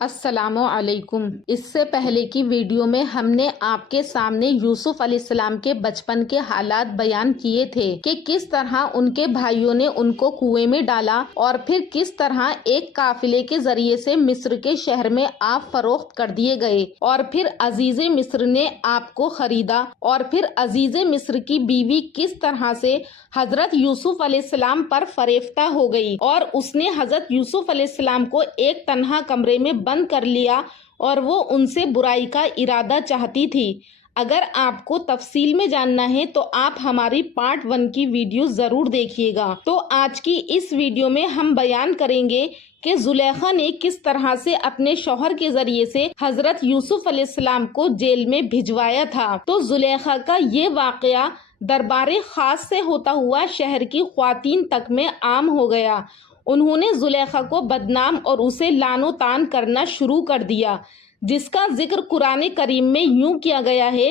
السلام علیکم۔ اس سے پہلے کی ویڈیو میں ہم نے آپ کے سامنے یوسف علیہ السلام کے بچپن کے حالات بیان کیے تھے کہ کس طرح ان کے بھائیوں نے ان کو کنویں میں ڈالا اور پھر کس طرح ایک قافلے کے ذریعے سے مصر کے شہر میں آپ فروخت کر دیے گئے اور پھر عزیز مصر نے آپ کو خریدا اور پھر عزیز مصر کی بیوی کس طرح سے حضرت یوسف علیہ السلام پر فریفتہ ہو گئی اور اس نے حضرت یوسف علیہ السلام کو ایک تنہا کمرے میں بند کر لیا اور وہ ان سے برائی کا ارادہ چاہتی تھی۔ اگر آپ کو تفصیل میں جاننا ہے تو آپ ہماری پارٹ 1 کی ویڈیو ضرور دیکھیے گا۔ تو آج کی اس ویڈیو میں ہم بیان کریں گے کہ زلیخا نے کس طرح سے اپنے شوہر کے ذریعے سے حضرت یوسف علیہ السلام کو جیل میں بھجوایا تھا۔ تو زلیخا کا یہ واقعہ دربار خاص سے ہوتا ہوا شہر کی خواتین تک میں عام ہو گیا۔ انہوں نے زلیخا کو بدنام اور اسے لعن و طعن کرنا شروع کر دیا، جس کا ذکر قرآن کریم میں یوں کیا گیا ہے،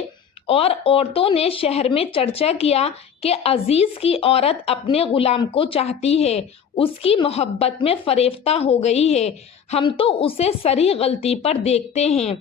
اور عورتوں نے شہر میں چرچا کیا کہ عزیز کی عورت اپنے غلام کو چاہتی ہے، اس کی محبت میں فریفتہ ہو گئی ہے، ہم تو اسے صریح غلطی پر دیکھتے ہیں۔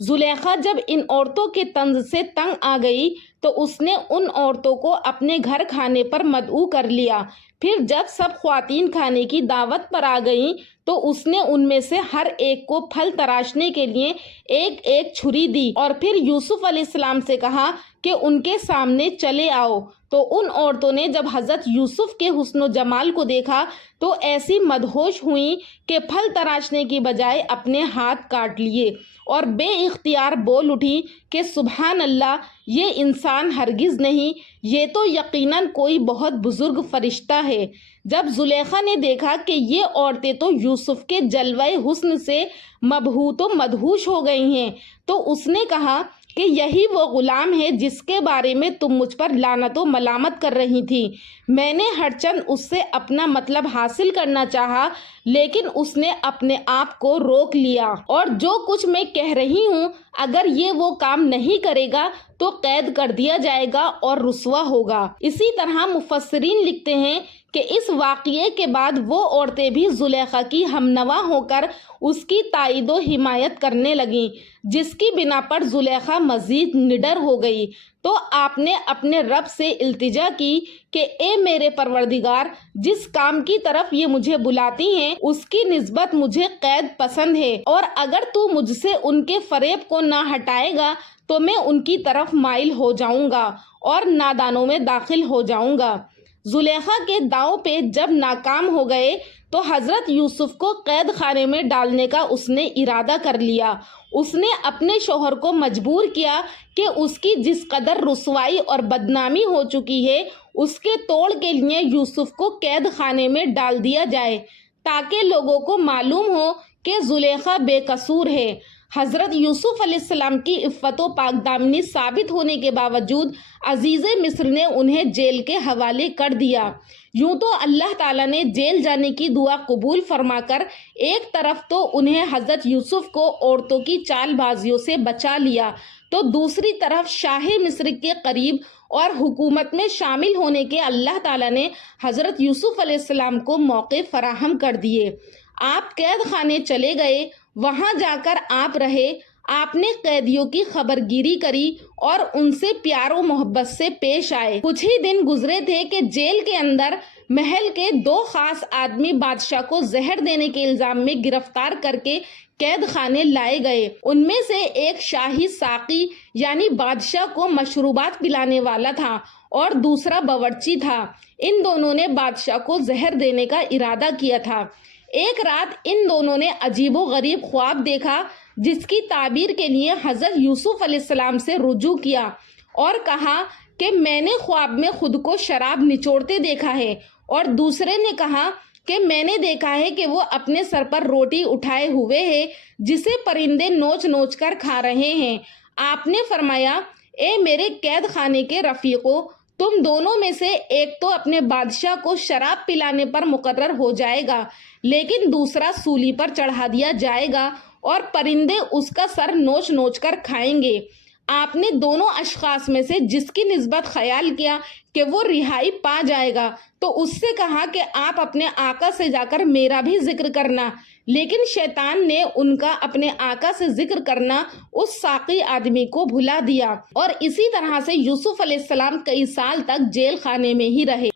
زلیخا جب ان عورتوں کے طنز سے تنگ آ گئی تو اس نے ان عورتوں کو اپنے گھر کھانے پر مدعو کر لیا۔ پھر جب سب خواتین کھانے کی دعوت پر آ گئیں تو اس نے ان میں سے ہر ایک کو پھل تراشنے کے لیے ایک ایک چھری دی اور پھر یوسف علیہ السلام سے کہا کہ ان کے سامنے چلے آؤ۔ تو ان عورتوں نے جب حضرت یوسف کے حسن و جمال کو دیکھا تو ایسی مدہوش ہوئیں کہ پھل تراشنے کی بجائے اپنے ہاتھ کاٹ لیے اور بے اختیار بول اٹھی کہ سبحان اللہ، یہ انسان ہرگز نہیں، یہ تو یقیناً کوئی بہت بزرگ فرشتہ ہے۔ جب زلیخا نے دیکھا کہ یہ عورتیں تو یوسف کے جلوہ حسن سے مبہوت و مدہوش ہو گئی ہیں تو اس نے کہا کہ یہی وہ غلام ہے جس کے بارے میں تم مجھ پر لعنت و ملامت کر رہی تھی۔ میں نے ہر چند اس سے اپنا مطلب حاصل کرنا چاہا لیکن اس نے اپنے آپ کو روک لیا، اور جو کچھ میں کہہ رہی ہوں اگر یہ وہ کام نہیں کرے گا تو قید کر دیا جائے گا اور رسوا ہوگا۔ اسی طرح مفسرین لکھتے ہیں کہ اس واقعے کے بعد وہ عورتیں بھی زلیخا کی ہمنوا ہو کر اس کی تائید و حمایت کرنے لگیں، جس کی بنا پر زلیخا مزید نڈر ہو گئی۔ تو آپ نے اپنے رب سے التجا کی کہ اے میرے پروردگار، جس کام کی طرف یہ مجھے بلاتی ہیں اس کی نسبت مجھے قید پسند ہے، اور اگر تو مجھ سے ان کے فریب کو نہ ہٹائے گا تو میں ان کی طرف مائل ہو جاؤں گا اور نادانوں میں داخل ہو جاؤں گا۔ زلیخا کے داؤں پہ جب ناکام ہو گئے تو حضرت یوسف کو قید خانے میں ڈالنے کا اس نے ارادہ کر لیا۔ اس نے اپنے شوہر کو مجبور کیا کہ اس کی جس قدر رسوائی اور بدنامی ہو چکی ہے اس کے توڑ کے لیے یوسف کو قید خانے میں ڈال دیا جائے تاکہ لوگوں کو معلوم ہو کہ زلیخا بے قصور ہے۔ حضرت یوسف علیہ السلام کی عفت و پاک دامنی ثابت ہونے کے باوجود عزیز مصر نے انہیں جیل کے حوالے کر دیا۔ یوں تو اللہ تعالیٰ نے جیل جانے کی دعا قبول فرما کر ایک طرف تو انہیں حضرت یوسف کو عورتوں کی چال بازیوں سے بچا لیا تو دوسری طرف شاہ مصر کے قریب اور حکومت میں شامل ہونے کے اللہ تعالیٰ نے حضرت یوسف علیہ السلام کو موقع فراہم کر دیے۔ آپ قید خانے چلے گئے، وہاں جا کر آپ رہے، آپ نے قیدیوں کی خبرگیری کری اور ان سے پیار و محبت سے پیش آئے۔ کچھ ہی دن گزرے تھے کہ جیل کے اندر محل کے 2 خاص آدمی بادشاہ کو زہر دینے کے الزام میں گرفتار کر کے قید خانے لائے گئے۔ ان میں سے ایک شاہی ساقی یعنی بادشاہ کو مشروبات پلانے والا تھا اور دوسرا باورچی تھا۔ ان دونوں نے بادشاہ کو زہر دینے کا ارادہ کیا تھا۔ ایک رات ان دونوں نے عجیب و غریب خواب دیکھا جس کی تعبیر کے لیے حضرت یوسف علیہ السلام سے رجوع کیا اور کہا کہ میں نے خواب میں خود کو شراب نچوڑتے دیکھا ہے، اور دوسرے نے کہا کہ میں نے دیکھا ہے کہ وہ اپنے سر پر روٹی اٹھائے ہوئے ہے جسے پرندے نوچ نوچ کر کھا رہے ہیں۔ آپ نے فرمایا، اے میرے قید خانے کے رفیقو، تم دونوں میں سے ایک تو اپنے بادشاہ کو شراب پلانے پر مقرر ہو جائے گا لیکن دوسرا سولی پر چڑھا دیا جائے گا اور پرندے اس کا سر نوچ نوچ کر کھائیں گے۔ آپ نے دونوں اشخاص میں سے جس کی نسبت خیال کیا کہ وہ رہائی پا جائے گا تو اس سے کہا کہ آپ اپنے آقا سے جا کر میرا بھی ذکر کرنا، لیکن شیطان نے ان کا اپنے آقا سے ذکر کرنا اس ساقی آدمی کو بھلا دیا، اور اسی طرح سے یوسف علیہ السلام کئی سال تک جیل خانے میں ہی رہے۔